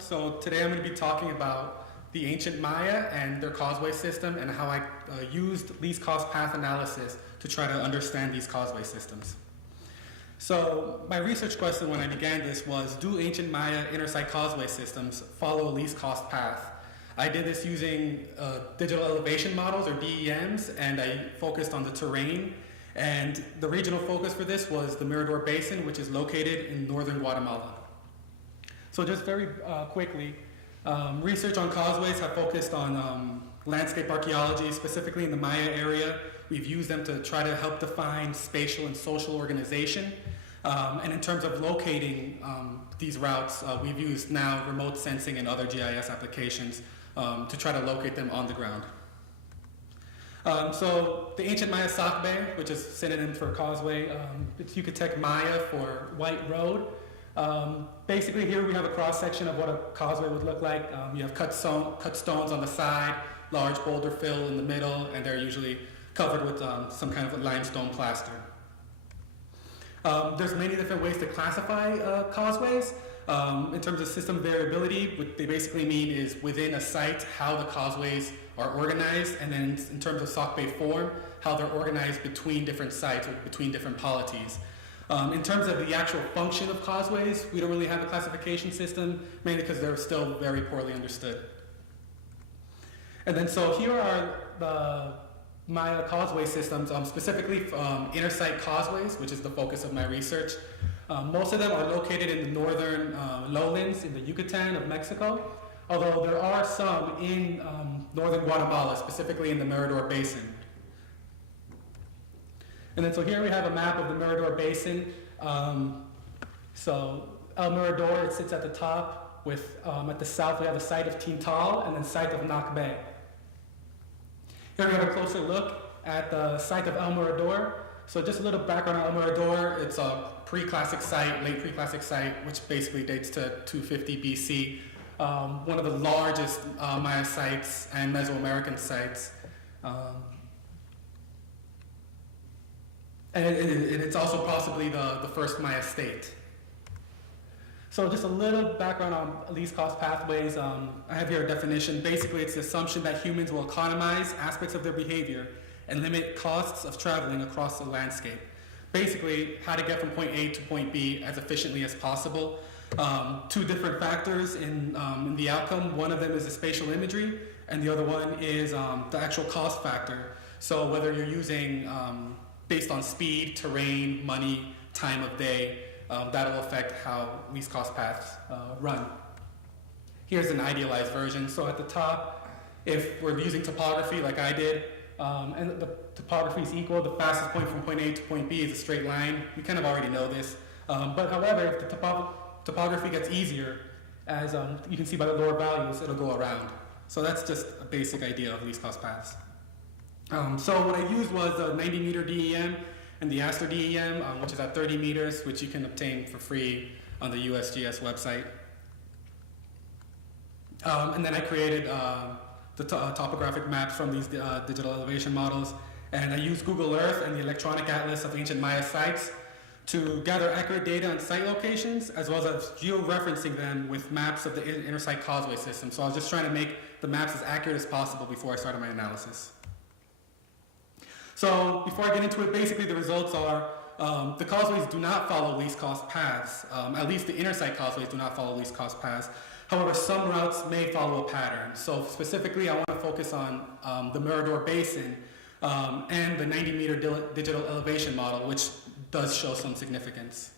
So today I'm going to be talking about the ancient Maya and their causeway system and how I used least cost path analysis to try to understand these causeway systems. So my research question when I began this was, do ancient Maya inter-site causeway systems follow a least cost path? I did this using digital elevation models, or DEMs, and I focused on the terrain. And the regional focus for this was the Mirador Basin, which is located in northern Guatemala. So just very quickly, research on causeways have focused on landscape archaeology, specifically in the Maya area. We've used them to try to help define spatial and social organization. And in terms of locating these routes, we've used now remote sensing and other GIS applications to try to locate them on the ground. So the ancient Maya Sacbe, which is synonym for causeway, it's Yucatec Maya for white road. Basically here we have a cross-section of what a causeway would look like. You have cut stones on the side, large boulder fill in the middle, and they're usually covered with some kind of a limestone plaster. There's many different ways to classify causeways. In terms of system variability, what they basically mean is within a site how the causeways are organized, and then in terms of Sacbe form, how they're organized between different sites or between different polities. In terms of the actual function of causeways, we don't really have a classification system, mainly because they're still very poorly understood. And then so here are the Maya causeway systems, specifically inter-site causeways, which is the focus of my research. Most of them are located in the northern lowlands in the Yucatan of Mexico, although there are some in northern Guatemala, specifically in the Mirador Basin. And then so here we have a map of the Mirador Basin. So El Mirador, it sits at the top with, at the south we have the site of Tintal and then site of Nakbe. Here we have a closer look at the site of El Mirador. So just a little background on El Mirador. It's a pre-classic site, late pre-classic site, which basically dates to 250 BC. One of the largest Maya sites and Mesoamerican sites. And it's also possibly the first Maya state. So just a little background on least cost pathways. I have here a definition. Basically, it's the assumption that humans will economize aspects of their behavior and limit costs of traveling across the landscape. Basically, how to get from point A to point B as efficiently as possible. Two different factors in the outcome. One of them is the spatial imagery, and the other one is the actual cost factor. So whether you're using based on speed, terrain, money, time of day, that'll affect how least cost paths run. Here's an idealized version. So at the top, if we're using topography like I did, and the topography is equal, the fastest point from point A to point B is a straight line. We kind of already know this. But however, if the topography gets easier, as you can see by the lower values, it'll go around. So that's just a basic idea of least cost paths. So what I used was a 90-meter DEM and the Aster DEM, which is at 30 meters, which you can obtain for free on the USGS website. And then I created the topographic maps from these digital elevation models. And I used Google Earth and the electronic atlas of ancient Maya sites to gather accurate data on site locations, as well as georeferencing them with maps of the inter-site causeway system. So I was just trying to make the maps as accurate as possible before I started my analysis. So before I get into it, basically the results are the causeways do not follow least cost paths. At least the inter-site causeways do not follow least cost paths. However, some routes may follow a pattern. So specifically, I want to focus on the Mirador Basin and the 90-meter digital elevation model, which does show some significance.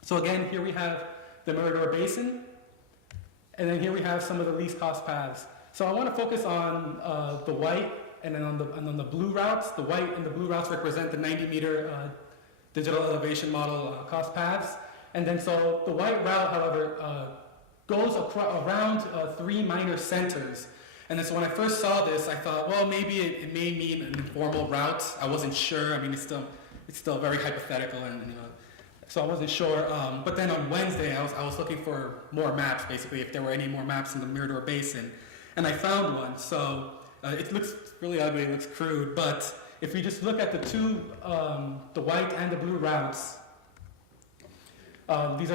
So again, here we have the Mirador Basin, and then here we have some of the least cost paths. So I want to focus on the white and then on the blue routes. The white and the blue routes represent the 90-meter digital elevation model cost paths. And then so the white route, however, goes around three minor centers. And then so when I first saw this, I thought, well, maybe it may mean an informal route. I wasn't sure. I mean, it's still very hypothetical, and so I wasn't sure. But then on Wednesday, I was looking for more maps, basically, if there were any more maps in the Mirador Basin, and I found one. So it looks really ugly. It looks crude, but if we just look at the two, the white and the blue routes, these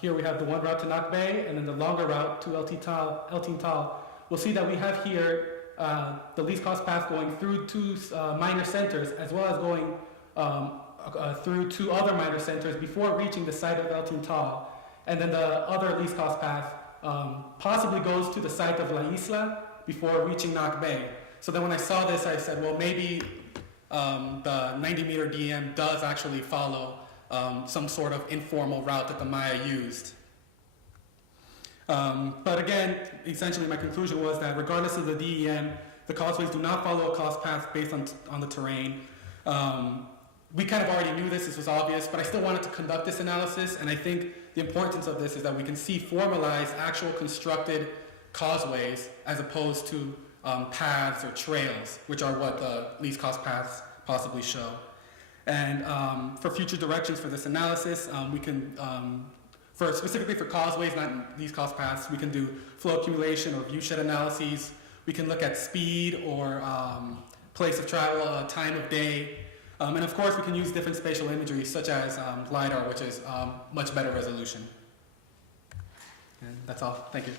here we have the one route to Knock Bay and then the longer route to El Tintal. We'll see that we have here the least cost path going through two minor centers as well as going through two other minor centers before reaching the site of El Tintal. And then the other least cost path possibly goes to the site of La Isla before reaching Knock Bay. So then when I saw this, I said, well, maybe the 90-meter DM does actually follow some sort of informal route that the Maya used. But again, essentially my conclusion was that regardless of the DEM, the causeways do not follow a cost path based on the terrain. We kind of already knew this was obvious, but I still wanted to conduct this analysis, and I think the importance of this is that we can see formalized, actual constructed causeways as opposed to paths or trails, which are what the least cost paths possibly show. And for future directions for this analysis, we can, specifically for causeways, not least cost paths, we can do flow accumulation or viewshed analyses. We can look at speed or place of travel, time of day. And of course, we can use different spatial imagery such as LiDAR, which is much better resolution. And that's all. Thank you.